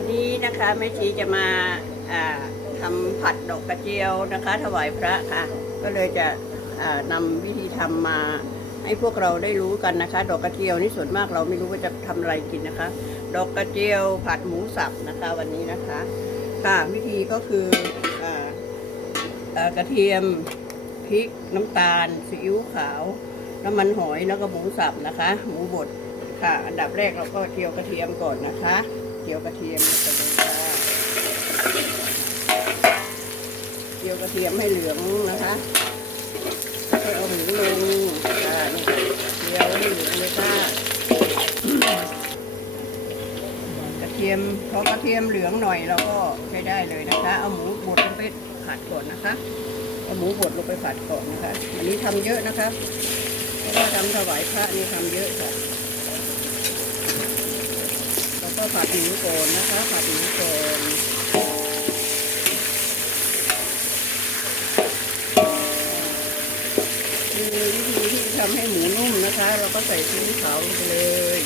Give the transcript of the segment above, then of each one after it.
วันนี้นะคะแม่ชีจะมาอ่าทำผัดดอกกระเจียวนะคะ ถวายพระค่ะ ก็เลยจะอ่านำวิธีทำมาให้พวกเราได้รู้กันนะคะ ดอกกระเจียวนี่ส่วนมากเราไม่รู้ว่าจะทำอะไรกินนะคะ ดอกกระเจียวผัดหมูสับนะคะวันนี้นะคะค่ะวิธีก็คืออกระเทียมพริกน้ำตาลซีอิ๊วขาวน้ำมันหอยแล้วก็หมูสับนะคะ หมูบดค่ะ อันดับแรกเราก็เจียวกระเทียมก่อนนะคะ จียวกระเทียมไปเลยค่ะเจียวกระเทียมให้เหลืองนะคะแล้วก็เอาหมูลงค่ะนี่เจียวให้เหลืองเลยค่ะกระเทียมพอกระเทียมเหลืองหน่อยเราก็ใช้ได้เลยนะคะ เอาหมูบดลงไปผัดก่อนนะคะเอาหมูบดลงไปผัดก่อนนะคะอันนี้ทำเยอะนะคะเพราะว่าทำถวายพระนี่ทำเยอะค่ะ ก็ผัดหมูก่อนนะคะผัดหมูก่อนคือวิธีที่ทำให้หมูนุ่มนะคะ เราก็ใส่ซีอิ๊วขาวลงไปเลย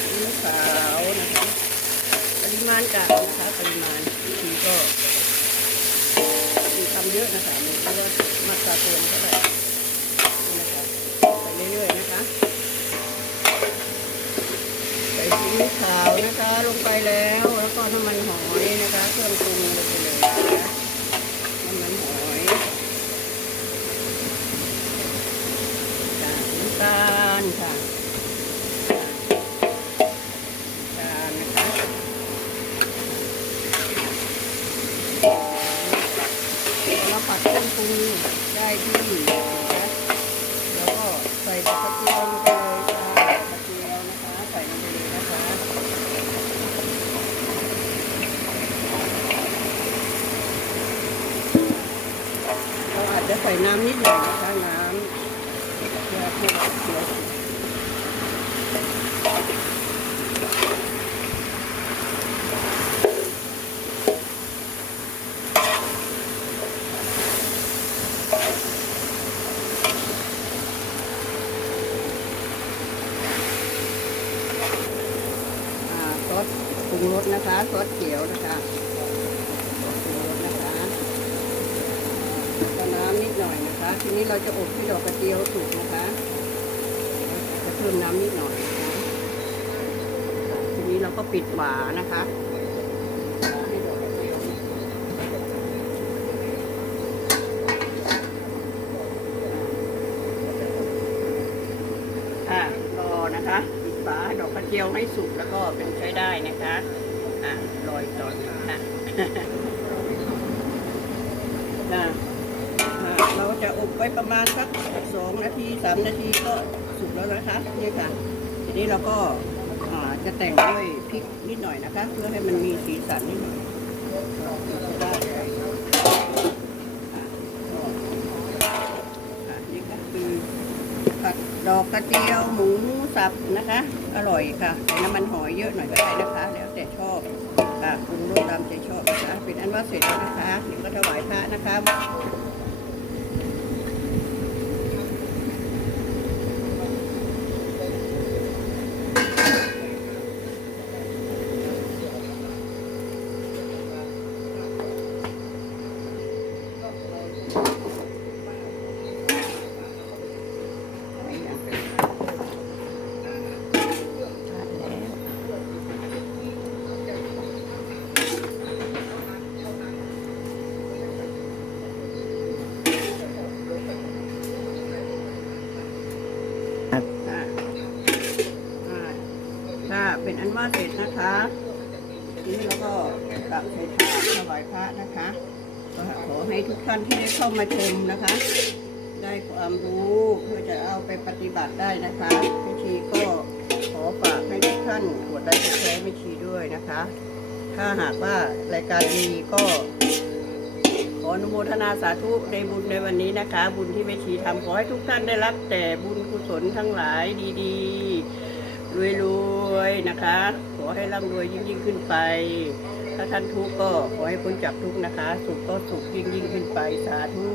ซีอิ๊วขาวนะคะ ปริมาณกะนะคะปริมาณวิธีก็มีทำเยอะนะคะไม่ว่ามาตราตัวเท่าไหร่นี่นะคะไปเรื่อยๆนะคะ ซีอิ๊วขาวนะคะ ลงไปแล้ว แล้วก็น้ำมันหอยนะคะเครื่องปรุงลงไปเลยนะคะน้ำมันหอยค่ะน้ำตาลค่ะตาลนะคะเราผัดเครื่องปรุงได้ที่นะคะแล้วก็ใส่ดอกกระเจียวลงไปเลยค่ะดอกกระเจียวนะคะ ใส่ลงไปเลยนะคะเราอาจจะ ใส่น้ำนิดหน่อยนะคะน้ำเพื่อให้ดอกกระเจียวสุกซอสปรุงรสนะคะซอสเขียวนะคะซอสปรุงรสนะคะแล้วก็น้ำนิดหน่อยนะคะ ทีนี้เราจะอบที่ดอกกระเจียวสุกนะคะจะเพิ่มน้ำนิดหน่อยนะคะทีนี้เราก็ปิดฝานะคะให้ดอกกระเจียวอ่ารอนะคะปิดฝาดอกกระเจียวให้สุกแล้วก็เป็นใช้ได้นะคะ อ่ารอยตอนนะ อ่าอ่าเราจะ อบไว้ประมาณสักสองนาทีสามนาทีก็สุกแล้วนะคะนี่ค่ะ ทีนี้เราก็จะแต่งด้วยพริกนิดหน่อยนะคะ เพื่อให้มันมีสีสันนิดหน่อยจะได้อะอะนี่ก็คือผัดดอกกระเจียวหมูสับนะคะ อร่อยค่ะใส่น้ำมันหอยเยอะหน่อยก็ได้นะคะ แล้วแต่ชอบค่ะปรุงรสตามใจชอบนะคะ เป็นอันว่าเสร็จแล้วนะคะเดี๋ยวก็ถวายพระนะคะ อ่าอ่าค่ะ เป็นอันว่าเสร็จนะคะทีนี้เราก็กลับใส่ถาดถวายพระนะคะขอให้ทุกท่านที่ได้เข้ามาชมนะคะ ได้ความรู้เพื่อจะเอาไปปฏิบัติได้นะคะแม่ชีก็ขอฝากให้ทุกท่านกดไลค์กดแชร์แม่ชีด้วยนะคะ ถ้าหากว่ารายการดีก็ขออนุโมทนาสาธุในบุญในวันนี้นะคะ บุญที่แม่ชีทำขอให้ทุกท่านได้รับแต่บุญกุศลทั้งหลายดี ๆ รวยๆนะคะ ขอให้ร่ำรวยยิ่งยิ่งๆขึ้นไป ถ้าท่านทุกข์ก็ขอให้พ้นจากทุกข์นะคะ สุขก็สุขยิ่งยิ่งๆขึ้นไปสาธุ